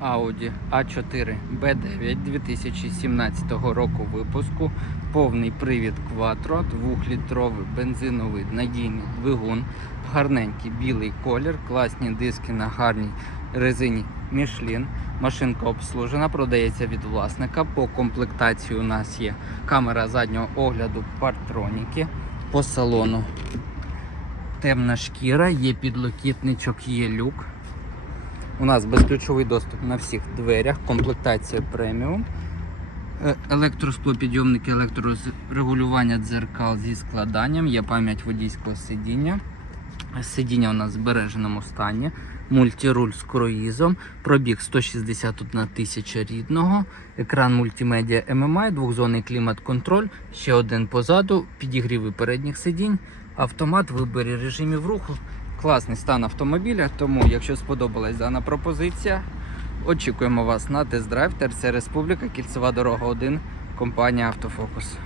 Audi A4 B9 2017 року випуску. Повний привід Quattro, 2-літровий бензиновий надійний двигун, гарненький білий колір, класні диски на гарній резині Michelin. Машинка обслужена, продається від власника. По комплектації у нас є камера заднього огляду, партроніки. По салону темна шкіра, є підлокітничок, є люк. У нас безключовий доступ на всіх дверях, комплектація преміум. Е, Електросклопідйомники, електрорегулювання дзеркал зі складанням, є пам'ять водійського сидіння. Сидіння у нас в збереженому стані, мультируль з круїзом, пробіг 161 тисяча рідного, екран мультимедіа MMI, двохзонний клімат-контроль, ще один позаду, підігріви передніх сидінь, автомат, виборі режимів руху. Класний стан автомобіля, тому якщо сподобалась дана пропозиція, очікуємо вас на тест-драйв ТРЦ Республіка, Кільцева дорога 1, компанія Автофокус.